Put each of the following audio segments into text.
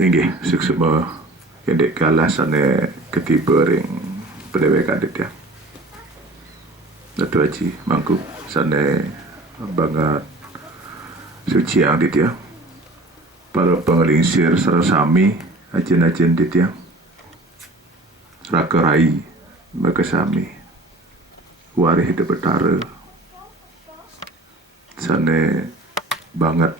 Inggih suksema kendek kalah sane ketiba ring pendewekan dit ya. Datu Haji mangku sane banget suci yang dit ya. Para pengelingsir sarasami ajen-ajen dit ya. Rakerai makasami warih hidup betara sane banget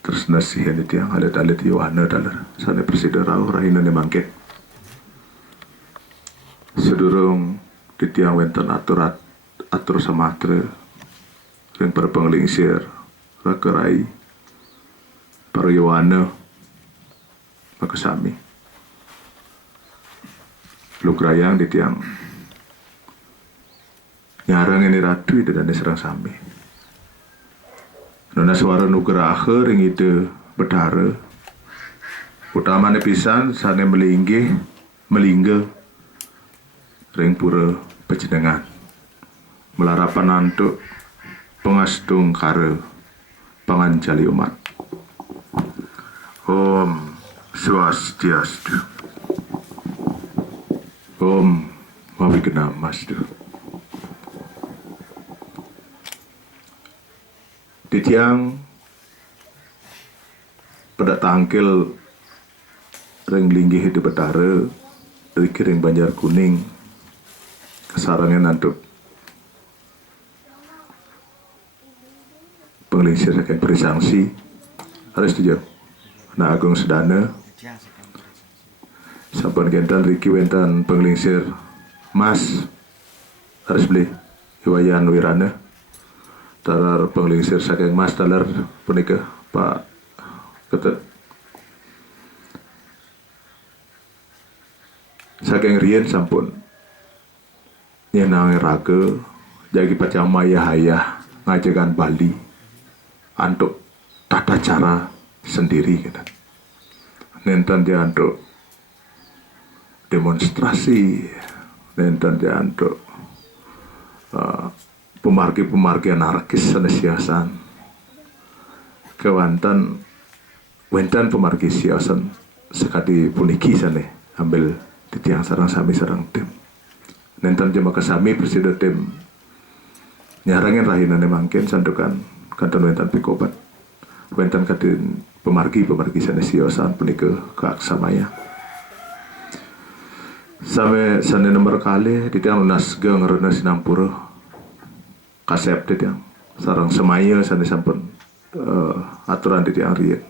terus nasihan itu yang alit-alit Yohana dalar sana presiden rauh rahina ne mangke sedurung ditiang wenten atur samatre ring para penglingsir rakerai para Yohana makasami lukrayang ditiang nyarang ini ratu itu dan serang sami nona suara nugraha ring itu betara utama pisan sane melingge ring pura pecendengan melarapan antuk pengastung kare pangancali umat. Om Swastiastu, Om Mawignamasstu. Ditiang pada tangkil ring linggih di betara dari kiring Banjar Kuning kesarangan nantuk penglingsir akan beri sanksi harus tujuh na agung sedana sampun gentan Riki wentan penglingsir mas harus beli Iwayan Wirana talar penglingsir saking mas talar punika Pak Ketut saking rien sampun nyenang raga jagi pacamaya hayah ngajagan Bali antuk tata cara sendiri gitu. Nenten dia antuk demonstrasi, nenten dia antuk pemargi anarkis siasan kewantan wentan pemargi siasan sekali puniki sana ambil titiang sarang sami sarang tim nenten jema kesami presiden tim nyarangin rahinane mangkin sandukan kanton wentan pikobat wentan kadin pemargi sana siasan punika keaksamaya sampai sana nomor kali titiang lunas ngerana sinampura kasep titiang sarang semaya sana sampun aturan titiang riyen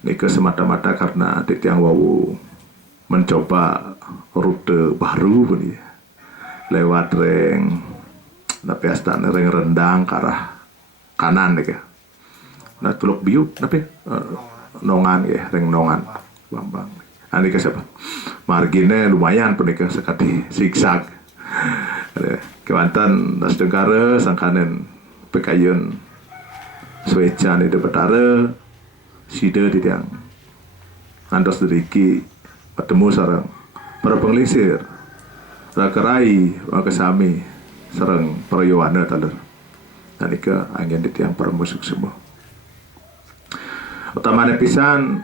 nika semata-mata karena titiang wawu mencoba rute baru pun ya lewat ring tapi astana ring rendang ke arah kanan nika nah tuluk biuk tapi nongan ya ring nongan bambang anika siapa margine lumayan pun nika sekati zigzag kewantan nas dengkara sangkanen pekayun suecan itu betara sida titiang antos deriki ketemu sarang para penglingsir rakerai wakasami sarang para Yohana taler nanika angin titiang para musik semua utamane pisan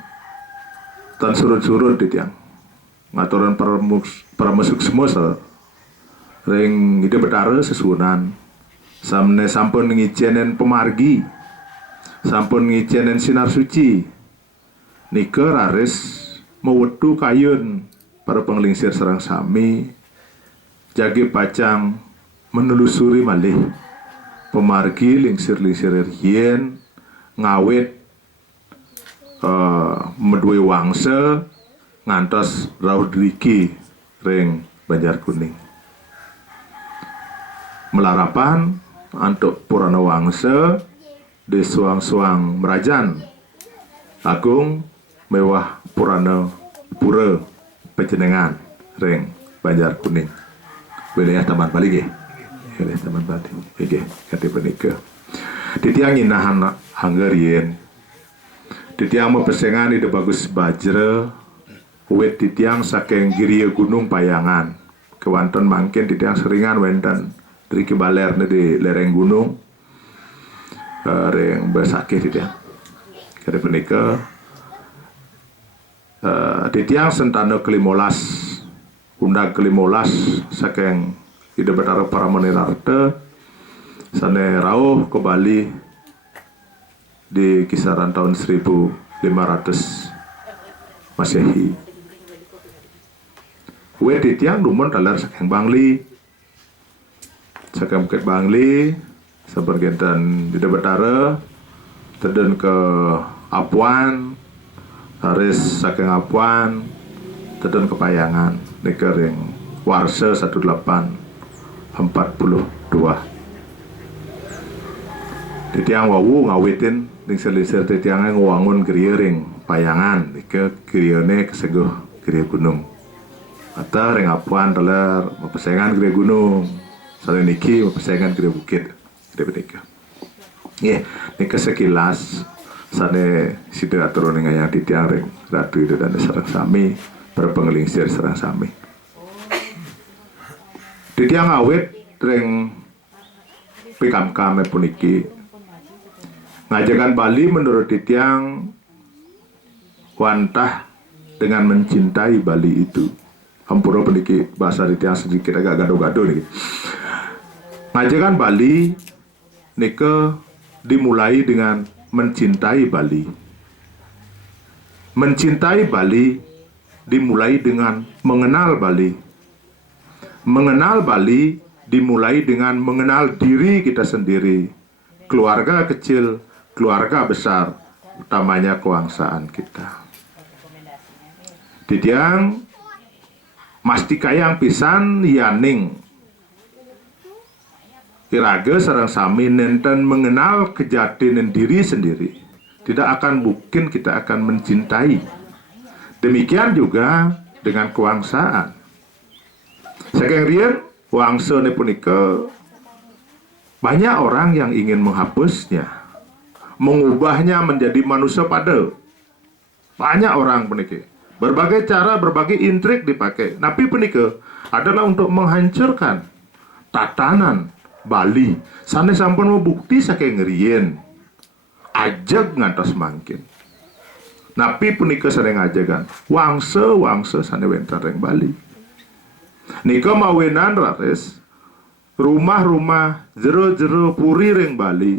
tan surut-surut titiang ngaturan para musik semua ring ide betara sesunan samne sampun ngicenen pemargi sampun ngicenen sinar suci nika raris mewetu kayun para penglingsir sarang sami jagi pacang menelusuri malih pemargi lingsir-lingsir rien ngawit medue wangsa ngantos rauh driki ring Banjar Kuning melarapan antuk purana wangsa di suang-suang merajan agung mewah purana pura pecenengan ring Banjar Kuning wilayah Taman Bali wilayah Taman Bali kati penika titiang inahan hanggarien titiang mepesengan ide bagus bajra wet titiang saking Giria Gunung Payangan kewanton mangkin titiang seringan wendan dari kebaler di lereng gunung ring besakih titiang kati penika Titiang sentana kelimolas undang kelimolas saking ide betara para menirarte sane rauh ke Bali di kisaran tahun 1500 Masehi. We titiang dumun talar saking Bangli saking Bukit Bangli saben genten ide betara teden ke Apuan Haris saking Apuan teden ke Payangan nekering Warsa 1842 titiang wawu ngawitin ning selisir titiang ngwangun griya ring Payangan ke griyane keseguh griya gunung atau ring Apuan teler mepesengan griya gunung sale niki mepesengan griya bukit griya menika nggih nika sekilas sane sida atur ning ayang titiang ring ratu itu dan sareng sami berpenglingsir sareng sami titiang awit ring pikamkame puniki ngajakan Bali menurut titiang wantah dengan mencintai Bali itu hampura puniki bahasa titiang sedikit agak gado-gado nih ngajakan Bali nika dimulai dengan mencintai Bali. Mencintai Bali dimulai dengan mengenal Bali. Mengenal Bali dimulai dengan mengenal diri kita sendiri. Keluarga kecil, keluarga besar, utamanya kebangsaan kita. Titiang mastikayang pisan yaning Iraga sareng sami nenten mengenal kejatian diri sendiri, tidak akan mungkin kita akan mencintai. Demikian juga dengan kebangsaan. Saking riyen wangsa punika banyak orang yang ingin menghapusnya, mengubahnya menjadi manusia pada. Banyak orang puniki. Berbagai cara, berbagai intrik dipakai. Tapi punika adalah untuk menghancurkan tatanan Bali. Sane sampun bukti saking riyen ajeg ngantos mangkin. Napi punika sering ajegan wangsa sane wenten ring Bali. Nika mawenan rares rumah-rumah jero-jero puri ring Bali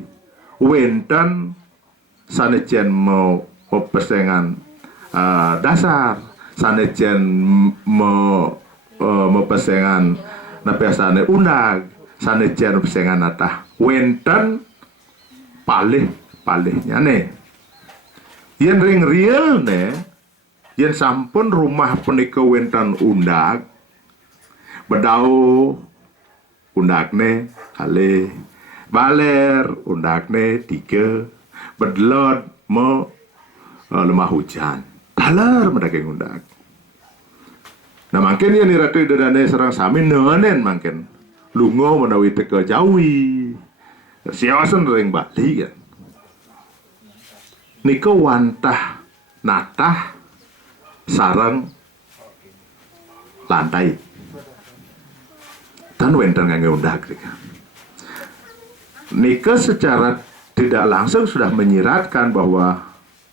wenten sanejen mau pesengan dasar sanejen mau pesengan napiasane undag sanejan pesengan natah wenten palih-palihnya ne yen ring real ne yen sampun rumah punika wenten undag bedau undagne kalih baler undagne 3 bedlot mo lemah hujan taler mendaging undag. Nah mangken yen ratu dedane sareng sami nenen mangken lungo menawi teka Jawi siawasan ring Bali kan nika wantah natah sareng lantai dan wenten ngangge undag nika secara tidak langsung sudah menyiratkan bahwa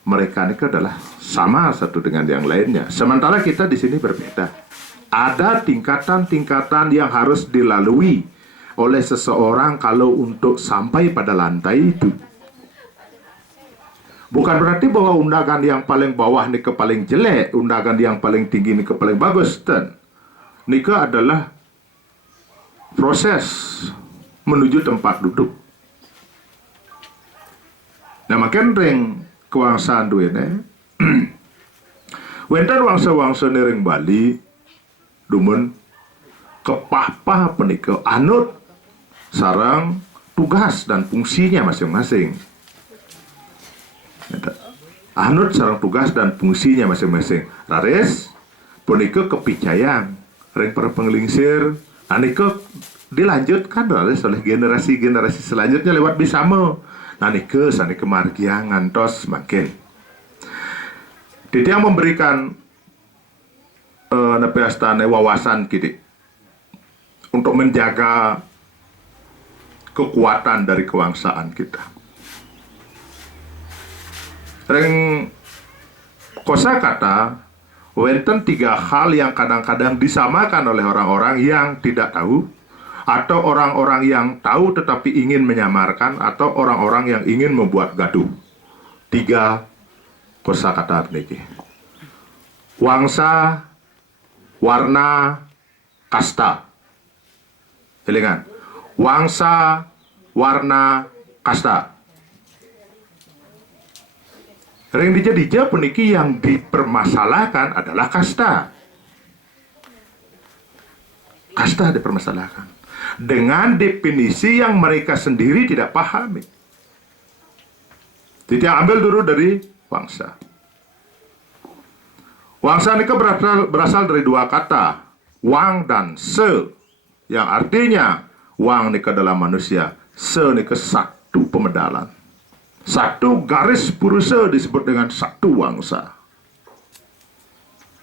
mereka ini adalah sama satu dengan yang lainnya. Sementara kita di sini berbeda. Ada tingkatan-tingkatan yang harus dilalui oleh seseorang kalau untuk sampai pada lantai itu. Bukan berarti bahwa undangan yang paling bawah ini ke paling jelek, undangan yang paling tinggi ini ke paling bagus. Dan nika adalah proses menuju tempat duduk. Nah, makin ring kewangsaan duene. Wenten wangsa-wangsa ring Bali dumun kepah-pah punika anut sarang tugas dan fungsinya masing-masing. Anut sarang tugas dan fungsinya masing-masing. Rares punika kepicayang ring para penglingsir anika dilanjutkan rares oleh generasi-generasi selanjutnya lewat bisamo. Nanika sanika margia ngantos makin. Titiang memberikan nepiastane wawasan kiti untuk menjaga kekuatan dari kebangsaan kita. Ring kosakata wenten 3 hal yang kadang-kadang disamakan oleh orang-orang yang tidak tahu, atau orang-orang yang tahu tetapi ingin menyamarkan, atau orang-orang yang ingin membuat gaduh. 3 kosakata niki. Wangsa, warna, kasta. Elingan. Wangsa, warna, kasta. Ring dija puniki yang dipermasalahkan adalah kasta. Kasta dipermasalahkan dengan definisi yang mereka sendiri tidak pahami. Jadi ambil dulu dari wangsa. Wangsa ini berasal dari 2 kata, wang dan se, yang artinya wang ini adalah manusia, se ini satu pemedalan. Satu garis purusa disebut dengan satu wangsa.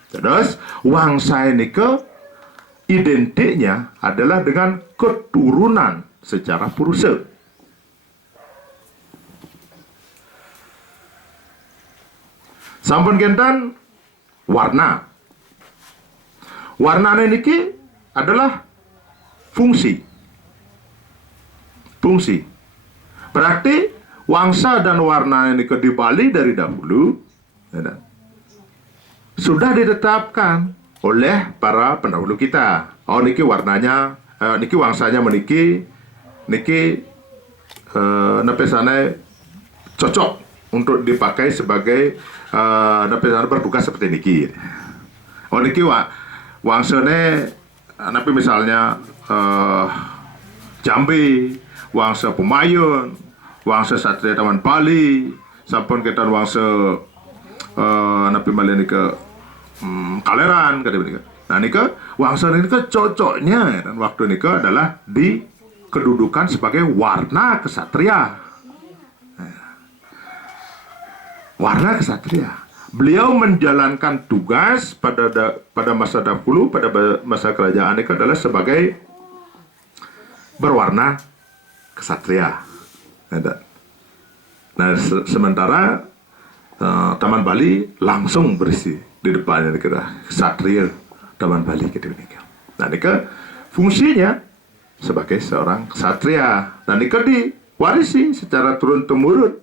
Terus wangsa ini identiknya adalah dengan keturunan secara purusa. Sampun kentan warna. Warna ini adalah fungsi. Fungsi. Berarti wangsa dan warna ini di Bali dari dahulu sudah ditetapkan oleh para pendahulu kita. Oh, niki warnanya, niki wangsanya meniki, niki nepesane cocok untuk dipakai sebagai nepesane bertugas seperti niki. Oh, niki wangsane, napi misalnya Jambi, wangsa Pemayun, wangsa Satria Taman Bali, sampun kita wangsa napi malih nika Kaleran kata nika. Nah nika wangsa nika cocoknya dan waktu nika adalah di kedudukan sebagai warna kesatria. Warna kesatria. Beliau menjalankan tugas pada masa dahulu, pada masa kerajaan nika adalah sebagai berwarna kesatria. Nah, sementara Taman Bali langsung berisi di depannya kita Satria Taman Bali gitu nih. Nah, ini fungsinya sebagai seorang ksatria. Dan ini diwarisi secara turun temurun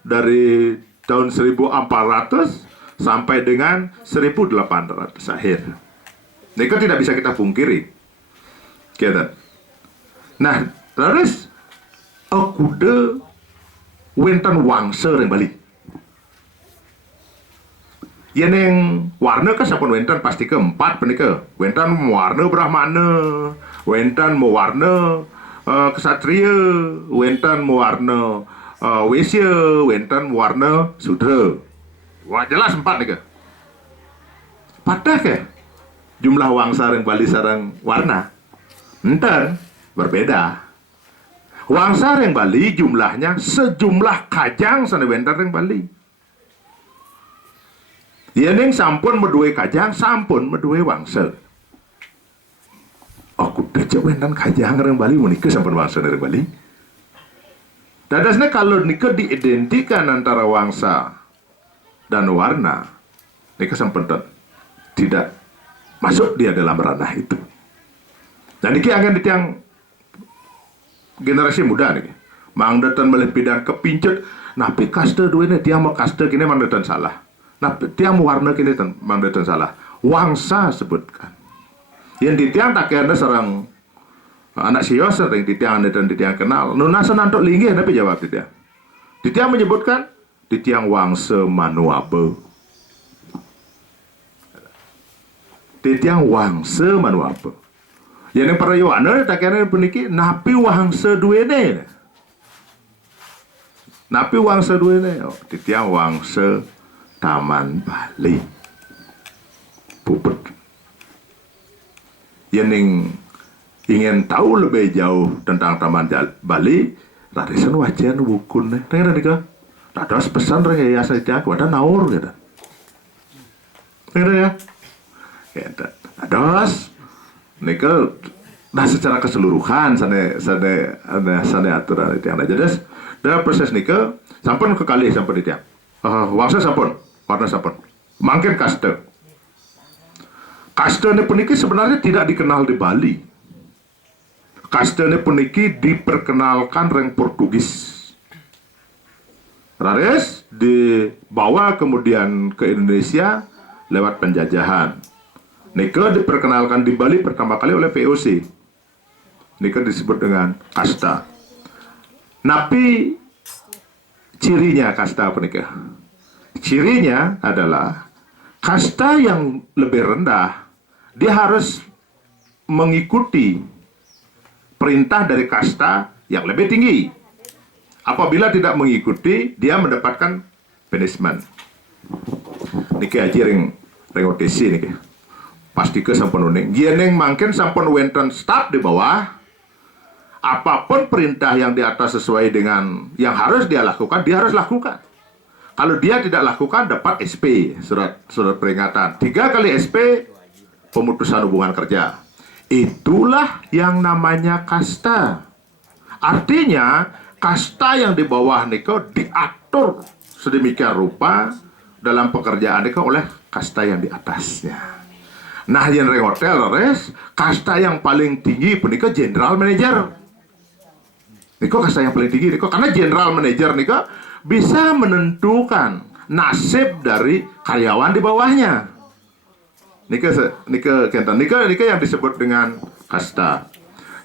dari tahun 1400 sampai dengan 1800 akhir. Ini tidak bisa kita pungkiri. Gitu. Nah, terus kuda wenten wangsa ring Bali. Yang warna kan sampun wenten pasti keempat penika. Wenten warna Brahmana, wenten warna kesatria, wenten warna Wesya, wenten warna Sudra. Wah jelas 4 nika. Padah ke jumlah wangsa ring Bali sareng warna? Enten berbeda. Wangsa ring Bali jumlahnya sejumlah kajang sana wenten ring Bali. Yeneng sampun medue kajang, sampun medue wangsa. Aku dejak wenten kajang ring Bali menika sampun wangsa ring Bali. Dadasnya kalau nika diidentikan antara wangsa dan warna, nika sampun tidak masuk dia dalam ranah itu. Dan niki akan ditiang generasi muda nih, mangdatan melih bidang kepincut, napi kaste duene dia mau kaste kini mangdatan salah, napi dia mau warna kini mangdatan salah, wangsa sebutkan, yang ditiang tak kena serang anak sios sering ditiang dan ditiang kenal, nunasan antuk linggih tapi jawab ditiang menyebutkan ditiang wangsa Manuabe, ditiang wangsa Manuabe. Yang perayaan tak kena puniki napi wangsa duene. Napi wangsa duene, titiang wangsa Taman Bali. Puput. Yang ingin tahu lebih jauh tentang Taman Bali, rarisan wajan wukun. Tengah nika. Tak ada pesan ring ya saja, wadah naur gitu. Tengah ya. Gitu. Ados. Nika nah secara keseluruhan sana aturan itu yang ada. Jadi dalam proses nika sampun kekali sampun itu. Wangsa sampun, warna sampun. Mangkin kaste. Kastane puniki sebenarnya tidak dikenal di Bali. Kastane puniki diperkenalkan reng Portugis. Rares dibawa kemudian ke Indonesia lewat penjajahan. Nika diperkenalkan di Bali pertama kali oleh VOC. Nika disebut dengan kasta. Napi cirinya kasta apa nika? Cirinya adalah kasta yang lebih rendah, dia harus mengikuti perintah dari kasta yang lebih tinggi. Apabila tidak mengikuti, dia mendapatkan punishment. Niki aja ring otesi niki. Pasti ke sampun uning. Gieneng mangken sampun wenten staf di bawah. Apapun perintah yang di atas sesuai dengan yang harus dia lakukan, dia harus lakukan. Kalau dia tidak lakukan, dapat SP, surat peringatan. 3 kali SP, pemutusan hubungan kerja. Itulah yang namanya kasta. Artinya, kasta yang di bawah niko diatur sedemikian rupa dalam pekerjaan niko oleh kasta yang di atasnya. Nah, yang ring hotel, res, kasta yang paling tinggi niko general manager. Niko kasta yang paling tinggi niko, karena general manager niko bisa menentukan nasib dari karyawan di bawahnya. Nika yang disebut dengan kasta.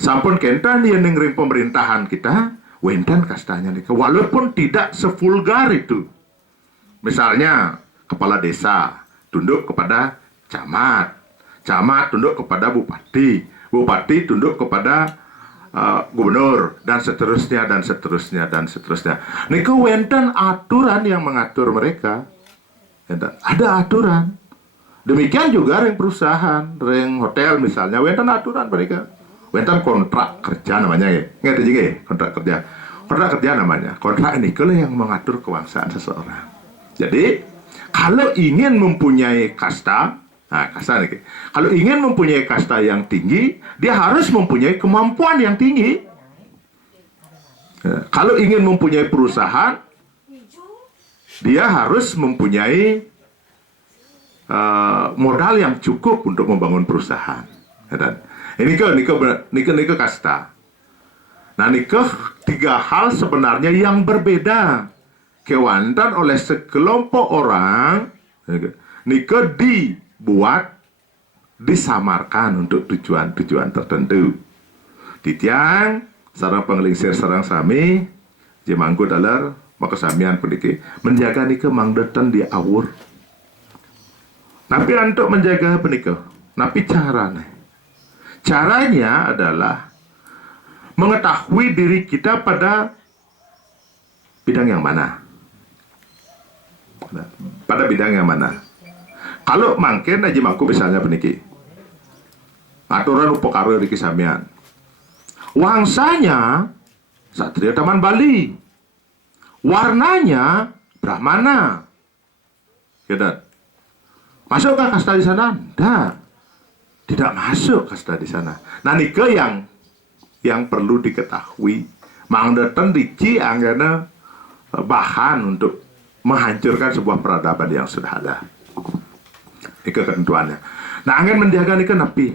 Sampun kentan yang ring pemerintahan kita, wenten kastanya nika. Walaupun tidak sevulgar itu. Misalnya kepala desa tunduk kepada camat, camat tunduk kepada bupati, bupati tunduk kepada gubernur, dan seterusnya, dan seterusnya, dan seterusnya. Niku wenten aturan yang mengatur mereka. Ada aturan. Demikian juga ring perusahaan, ring hotel misalnya, wenten aturan mereka. Wenten kontrak kerja namanya ya. Ngerti juga ya, kontrak kerja. Kontrak kerja namanya. Kontrak ini kalau yang mengatur kebangsaan seseorang. Jadi, kalau ingin mempunyai kasta, nah, kasta nih. Kalau ingin mempunyai kasta yang tinggi, dia harus mempunyai kemampuan yang tinggi. Kalau ingin mempunyai perusahaan, dia harus mempunyai modal yang cukup untuk membangun perusahaan. Dan ini ke kasta. Nah, ini ke 3 hal sebenarnya yang berbeda. Kewantan oleh sekelompok orang, nike dibuat, disamarkan untuk tujuan-tujuan tertentu. Titiang, sarang penglingsir sarang sami, jemangku dalar, maka samian pendiki, menjaga nike mangdetan di awur. Tapi untuk menjaga penikah, tapi caranya adalah mengetahui diri kita pada bidang yang mana. Pada bidang yang mana. Kalau mangken aja mangku misalnya peniki aturan upakaro di kisamian wangsanya Satria Taman Bali, warnanya Brahmana, gitu. Masukkah kasta di sana? Tidak masuk kasta di sana. Nah, nike yang perlu diketahui, mangdeten dici anggana bahan untuk menghancurkan sebuah peradaban yang sudah ada. Itu ketentuannya. Nah, angin menjaga ini napi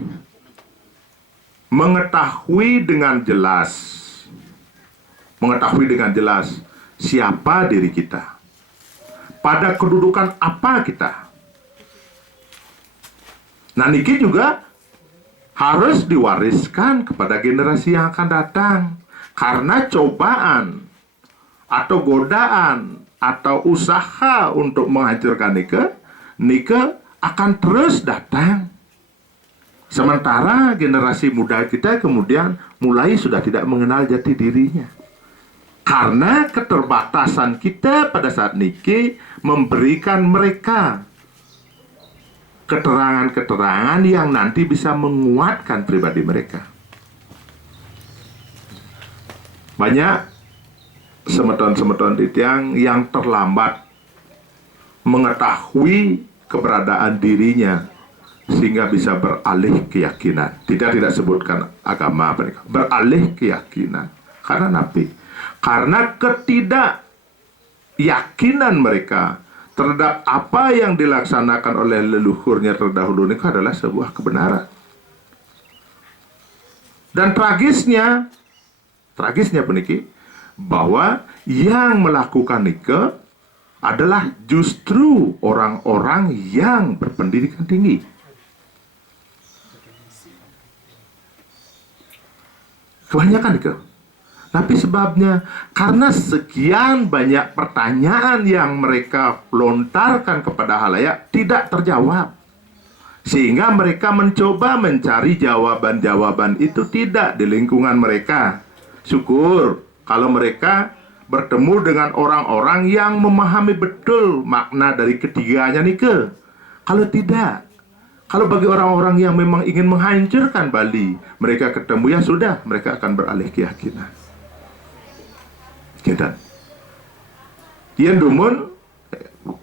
mengetahui dengan jelas siapa diri kita, pada kedudukan apa kita. Nah, niki juga harus diwariskan kepada generasi yang akan datang, karena cobaan atau godaan atau usaha untuk menghancurkan nike akan terus datang. Sementara generasi muda kita kemudian mulai sudah tidak mengenal jati dirinya. Karena keterbatasan kita pada saat niki memberikan mereka keterangan-keterangan yang nanti bisa menguatkan pribadi mereka. Banyak semeton-semeton titiang yang terlambat mengetahui keberadaan dirinya sehingga bisa beralih keyakinan. Tidak sebutkan agama mereka, beralih keyakinan. Karena napi, karena ketidakyakinan mereka terhadap apa yang dilaksanakan oleh leluhurnya terdahulu itu adalah sebuah kebenaran. Dan tragisnya peniki, bahwa yang melakukan nikah adalah justru orang-orang yang berpendidikan tinggi. Kebanyakan nikah. Tapi sebabnya karena sekian banyak pertanyaan yang mereka lontarkan kepada halayak tidak terjawab. Sehingga mereka mencoba mencari jawaban-jawaban itu tidak di lingkungan mereka. Syukur kalau mereka bertemu dengan orang-orang yang memahami betul makna dari ketiganya nikah. Kalau tidak, kalau bagi orang-orang yang memang ingin menghancurkan Bali, mereka ketemu ya sudah, mereka akan beralih keyakinan. Kita. Ian dumun,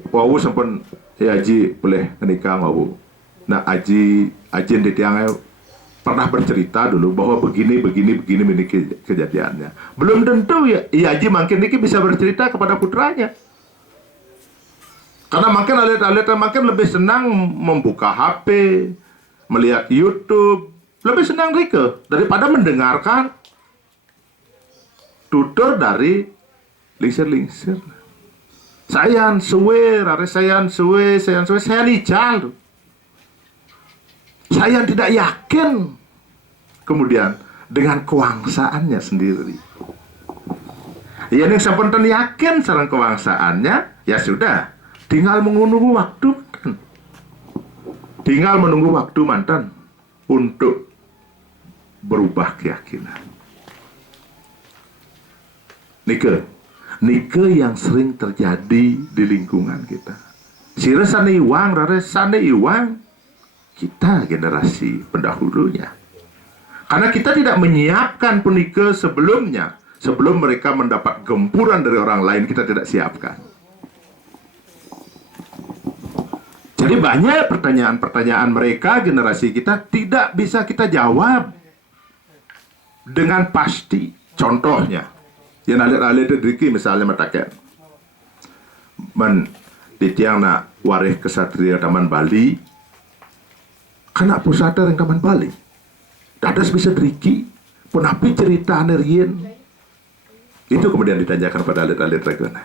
wawu sampun ya Haji boleh menikah wawu. Nah Haji di tiangnya pernah bercerita dulu bahwa begini kejadiannya. Belum tentu ya Haji makin niki bisa bercerita kepada putranya. Karena makin alit-alit makin lebih senang membuka HP, melihat YouTube, lebih senang Rike daripada mendengarkan tutur dari lingsir-lingsir. Sayan suwe, saya nical. Saya tidak yakin kemudian dengan kewangsaannya sendiri. Ya yang sampun yakin sareng kewangsaannya, ya sudah, tinggal menunggu waktu kan. Tinggal menunggu waktu mantan untuk berubah keyakinan. Nike yang sering terjadi di lingkungan kita. Sire sane iwang, rare sane iwang. Kita generasi pendahulunya. Karena kita tidak menyiapkan punika sebelumnya. Sebelum mereka mendapat gempuran dari orang lain, kita tidak siapkan. Jadi banyak pertanyaan-pertanyaan mereka, generasi kita, tidak bisa kita jawab dengan pasti. Contohnya, yang alit-alit diri misalnya matakan. Ditiang nak waris kesatria Taman Bali, karena pusata yang Taman Bali dadas bisa driki penapi cerita anerien itu kemudian ditanyakan pada alit-alit regional.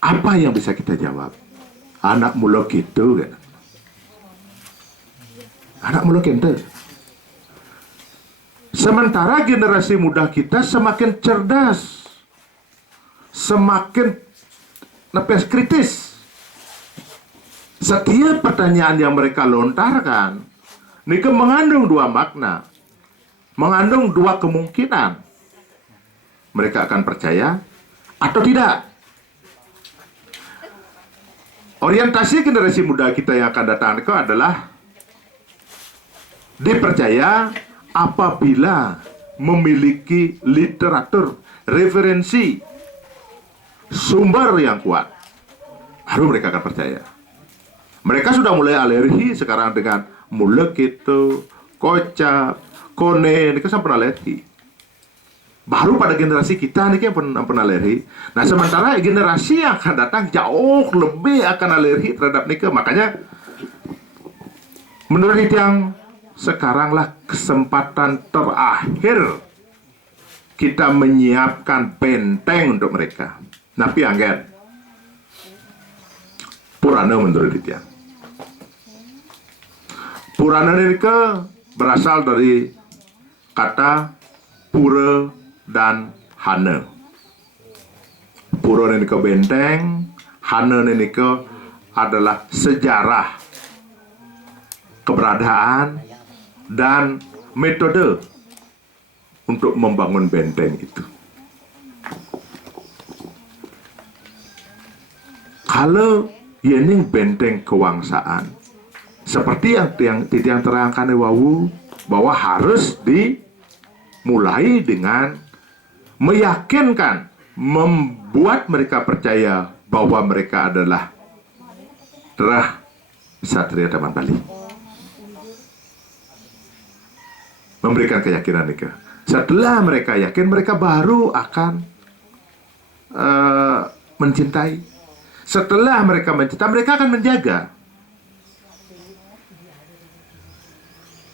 Apa yang bisa kita jawab? Anak mulok itu kan? Anak mulok ente. Sementara generasi muda kita semakin cerdas, semakin nepes kritis. Setiap pertanyaan yang mereka lontarkan, ini mengandung dua makna, mengandung dua kemungkinan. Mereka akan percaya atau tidak. Orientasi generasi muda kita yang akan datang itu adalah dipercaya apabila memiliki literatur, referensi, sumber yang kuat, baru mereka akan percaya. Mereka sudah mulai alergi sekarang dengan mulek itu, kocap, kone, ini kan sampai alergi. Baru pada generasi kita ini yang pernah alergi. Nah sementara generasi yang akan datang jauh lebih akan alergi terhadap nikah. Makanya menurut yang sekaranglah kesempatan terakhir kita menyiapkan benteng untuk mereka. Napi angger Purana menurut dia. Purana ini berasal dari kata pura dan hana. Pura ini benteng, hana ini adalah sejarah, keberadaan, dan metode untuk membangun benteng itu. Kalau ini benteng kewangsaan, seperti yang terangkan Wawu, bahwa harus dimulai dengan meyakinkan, membuat mereka percaya bahwa mereka adalah Satria Taman Bali. Memberikan keyakinan itu. Setelah mereka yakin, mereka baru akan mencintai. Setelah mereka mencintai, mereka akan menjaga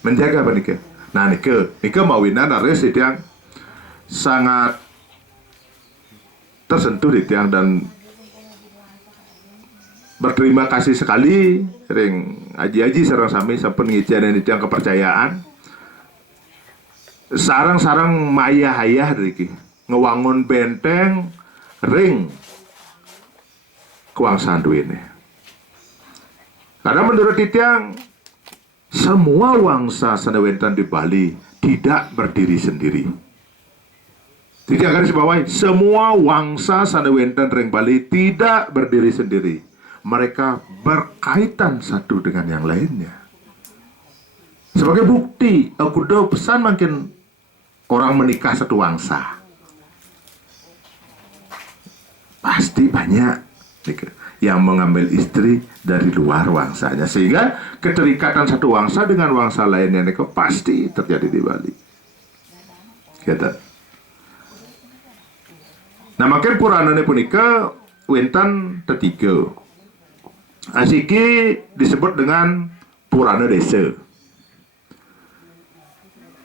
apa nika. Nah nika mawinan harus yang sangat tersentuh di tiang dan berterima kasih sekali ring aji-aji sareng sami sampun ngijian di tiang kepercayaan sarang-sarang mayah-hayah riki ngewangun benteng ring kuangsaan duwene. Karena menurut tiang semua wangsa sanewentan di Bali tidak berdiri sendiri. Tidak garis bawahi, semua wangsa sanewentan ring Bali tidak berdiri sendiri. Mereka berkaitan satu dengan yang lainnya. Sebagai bukti, aku udah pesan makin orang menikah satu wangsa. Pasti banyak yang mengambil istri dari luar wangsanya. Sehingga keterikatan satu wangsa dengan wangsa lainnya pasti terjadi di Bali. Gitu. Nah makin Puranane punika wentan ketiga. Asiki disebut dengan Purana Desa.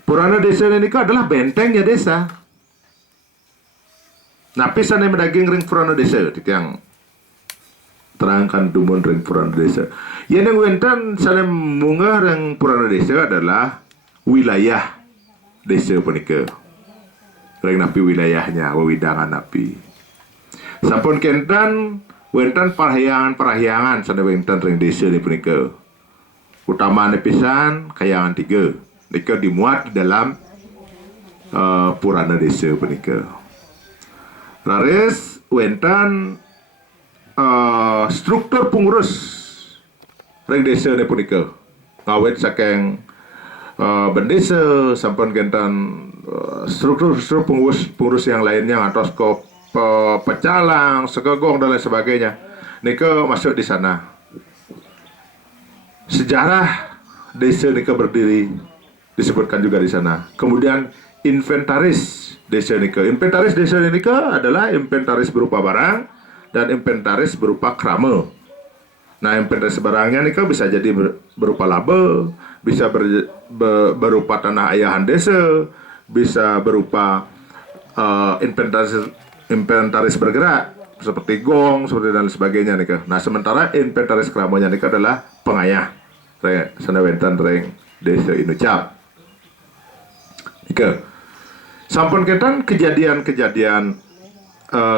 Purana Desa ini adalah bentengnya desa. Napi sana mendaging ring Purana Desa yang terangkan dumun ring Purana Desa. Yang wentan sana munga ring Purana Desa adalah wilayah desa punika. Ring napi wilayahnya, wewidangan napi. Sampun kentan, wentan perahyangan sana wentan ring desa ni punika. Utama pisan kayangan 3. Nika dimuat di dalam Purana Desa punika. Laris wentan struktur pengurus ring desa ni punika. Ngawet saking bendesa sampun kentan struktur pengurus yang lainnya atau skop pecalang, segegong dan lain sebagainya. Nika masuk di sana. Sejarah desa nika berdiri disebutkan juga di sana. Kemudian inventaris desa nika. Inventaris desa nika adalah inventaris berupa barang dan inventaris berupa krama. Nah, inventaris barangnya nika bisa jadi berupa laba, bisa berupa tanah ayahan desa, bisa berupa inventaris bergerak seperti gong, seperti dan sebagainya nika. Nah, sementara inventaris kramanya nika adalah pengayah sanewentan ring desa Inucap. Nika. Sampun ketan kejadian-kejadian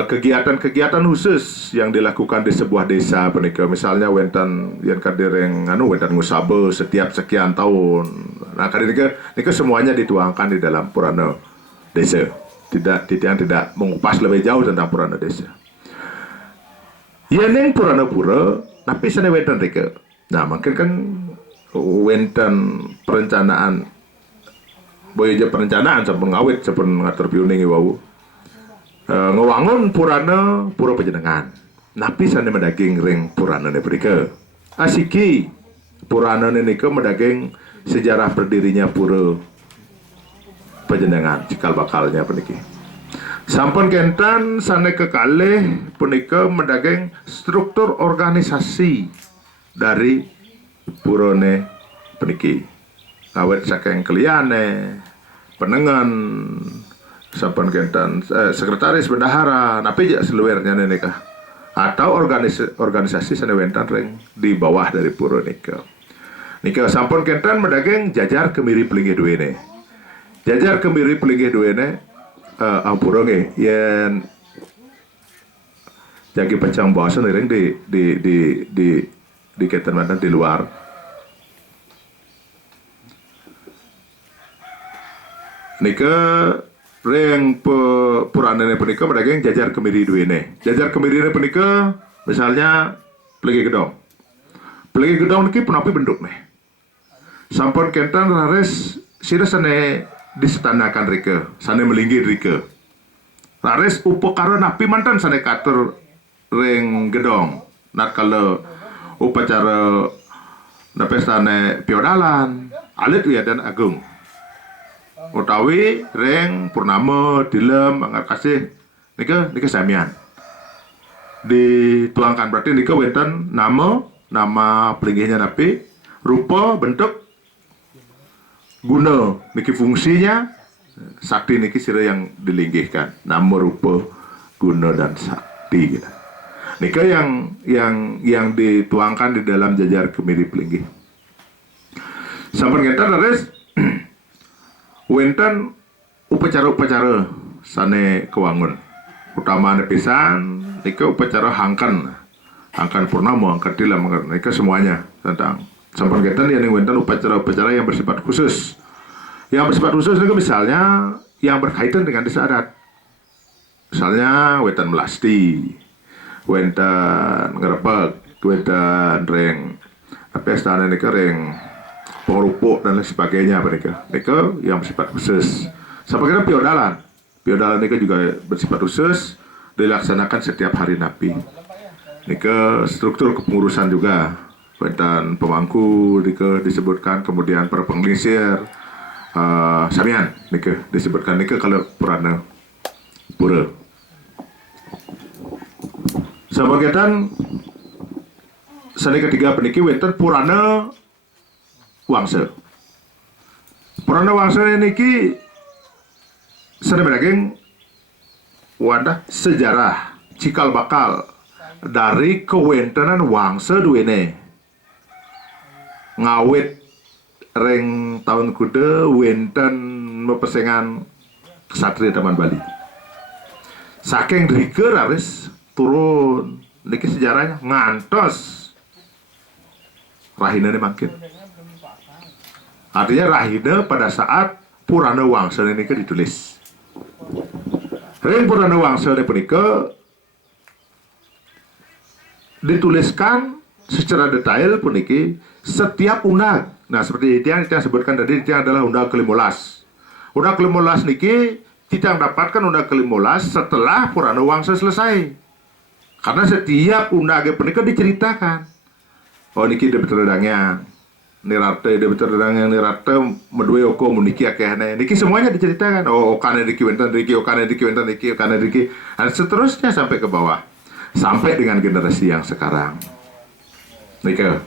kegiatan-kegiatan khusus yang dilakukan di sebuah desa punika, misalnya wentan yang kadireng wentan ngusabe setiap sekian tahun. Nah kadireng nika semuanya dituangkan di dalam Purana Desa. Tidak mengupas lebih jauh tentang Purana Desa. Yeneng Purana Pura tapi sana wentan nika. Nah makin kan wentan perencanaan boya perencanaan sampun ngawit sampun ngatur piuning wau. Ngewangun Purana Pura Panjenengan. Napi sana medaging ring Purana punika. Asiki Purana nika medaging sejarah berdirinya Pura Panjenengan cikal bakalnya puniki. Sampun kentan sana kekalih punika medaging struktur organisasi dari Purane puniki. Awet saking keliyane penengan sampun kentan sekretaris bendahara napi jak seluwernya nikah atau organisasi sanewentan ring di bawah dari Pura nika. Nika sampun kentan medaging jajar kemiri pelinggih duwene. Jajar kemiri pelinggih duwene ampura nggih yen jagi pecang bahasa ring di keten mantan di luar. Nika ring Purana punika medaging jajar kemiri duwene. Jajar kemiri punika misalnya peligi gedong. Peligi gedong niki punapi bentuk nih. Sampun kentan rares sira sane disetanakan rike, sane melinggir rike. Rares upakara napi mantan sane katur ring gedong. Nat kalau upacara pestane piodalan, alit dan agung. Utawi ring purnama dilem angkat kasih nika samian. dituangkan berarti nika wenten nama pelinggihnya napi, rupa bentuk guna niki fungsinya sakti niki sira yang dilinggihkan, nama rupa guna dan sakti gitu. Nika yang dituangkan di dalam jajar kemiri pelinggih. Sampun ngeten leres wenten upacara-upacara sane kewangun. Utama pisan nika upacara hangkan purnama, hangkan tilam, nika semuanya tentang sampun ngeten yang wenten upacara-upacara yang bersifat khusus. Yang bersifat khusus nika misalnya yang berkaitan dengan desa adat. Misalnya wenten melasti, wenten ngerebek, wenten reng apa istana nika reng pengerupuk dan lain sebagainya mereka yang bersifat khusus. Sampai kira piodalan nika juga bersifat khusus dilaksanakan setiap hari napi. Nika struktur kepengurusan juga wenten pemangku nika disebutkan, kemudian para penglisir samian nika disebutkan nika kalau purana pura. Sabagian sani ketiga peniki wenten purana wangsa. Purana wangsa niki sani daging wadah sejarah cikal bakal dari kewentenan wangsa duwene ngawit reng tahun kuda wenten mepesengan kesatria Taman Bali. Saking drike raris turun niki sejarahnya ngantos rahina makin. Artinya rahina pada saat Purana Wangsa ini ditulis. Ring Purana Wangsa ini dituliskan secara detail puniki setiap undang. Nah seperti itu yang kita sebutkan tadi, itu adalah undang ke-15. Undang ke-15 niki kita dapatkan undang ke-15 setelah Purana Wangsa selesai. Karena setiap undang punika diceritakan. Oh niki de beterdangnya nirarte de beterdangnya nirarte medue oko muniki akehne. Niki semuanya diceritakan. Oh okane diki wenten diki, okane diki wenten diki, okane diki. Dan seterusnya sampai ke bawah. Sampai dengan generasi yang sekarang. Nika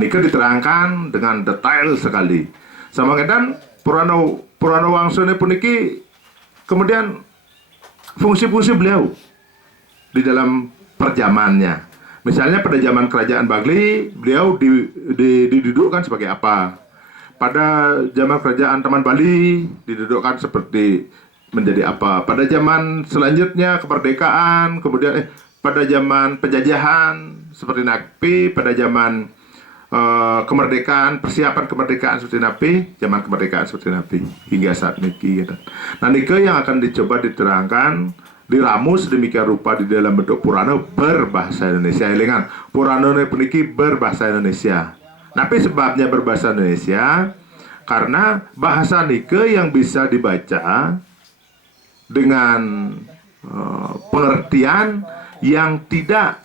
diterangkan dengan detail sekali. Sama ngedan Purana Wangsa ini puniki kemudian fungsi-fungsi beliau di dalam perjamannya. Misalnya pada zaman kerajaan Bagli, beliau didudukkan sebagai apa? Pada zaman kerajaan Taman Bali, didudukkan seperti menjadi apa? Pada zaman selanjutnya kemerdekaan, kemudian pada zaman penjajahan seperti Nakpi, pada zaman kemerdekaan, persiapan kemerdekaan seperti Napi, zaman kemerdekaan seperti Napi, hingga saat niki. Nah, niki yang akan dicoba diterangkan, diramus demikian rupa di dalam bentuk Purana berbahasa Indonesia. Elingan, Purana puniki berbahasa Indonesia. Tapi sebabnya berbahasa Indonesia karena bahasa niki yang bisa dibaca dengan pengertian yang tidak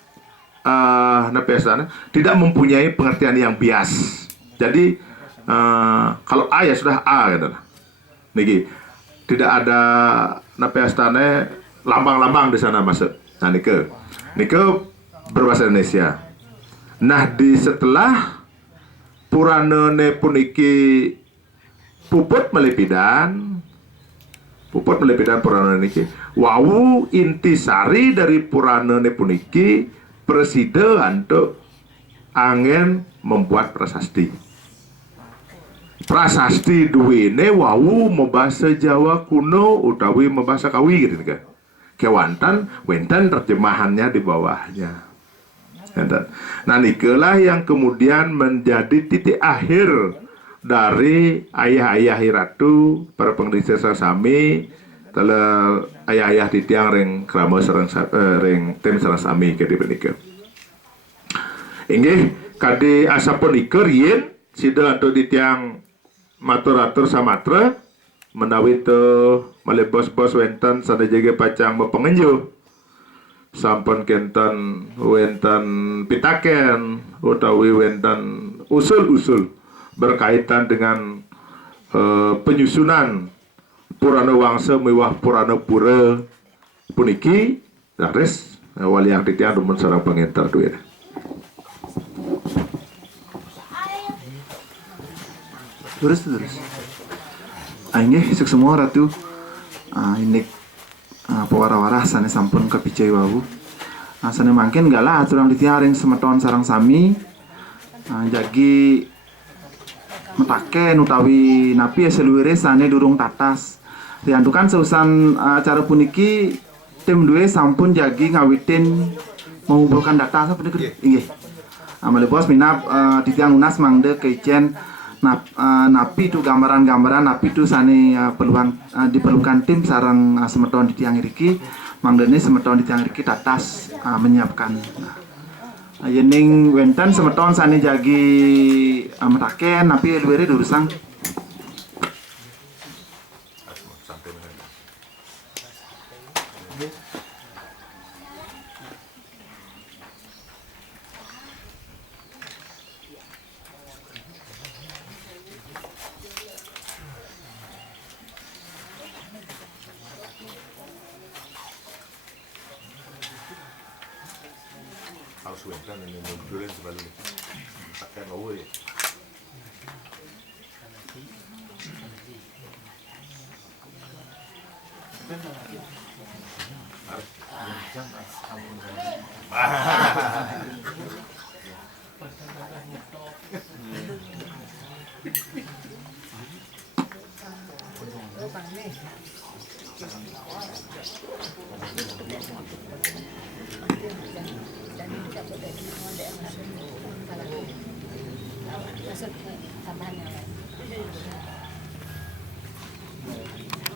tidak mempunyai pengertian yang bias. Jadi kalau A ya sudah A gitu. Niki tidak ada lambang-lambang di sana masuk. Nah nike berbahasa Indonesia. Nah di setelah Purana puniki puput melepidan Purana niki wau intisari dari Purana puniki preside untuk angin membuat prasasti. Prasasti duwene wau membahasa Jawa kuno utawi membahasa Kawi gitu kan. Kewantan wenten terjemahannya di bawahnya. Nah nikelah yang kemudian menjadi titik akhir dari ayah-ayah Hiratu para pengelisir sami telah ayah-ayah di tiang reng krama serang reng tim serang sami ke dipenika. Inggih kade asapun iker yen sida untuk di tiang matur-atur samatra menawi tu male bos-bos wenten sadaya pacang bepengenjo sampun kenten wenten pitaken utawi wenten usul-usul berkaitan dengan penyusunan Purana Wangsa miwah Purana Pura puniki laris wali yang titiang demen sarang pengintar duit. Terus. Aing suk semua ratu. Ini pewara-wara sane sampun kapicai wau. Sane mangkin gala aturang ditiaring semeton sarang sami. Jagi metaken utawi napi seluwire sane durung tatas. Riantukan seusan acara puniki tim duwe sampun jagi ngawitin mengumpulkan data sampun inggih. Amale bos minap titiang unas mangde keijen napi itu gambaran-gambaran napi itu sane diperlukan tim sarang semeton di tiang iriki mangdene semeton di tiang iriki tatas menyiapkan yening wenten semeton sane jagi metaken napi luwere durusang Harus wentran ini munculin sebalik pakai lowe ya. Maksud tambahan yang lain.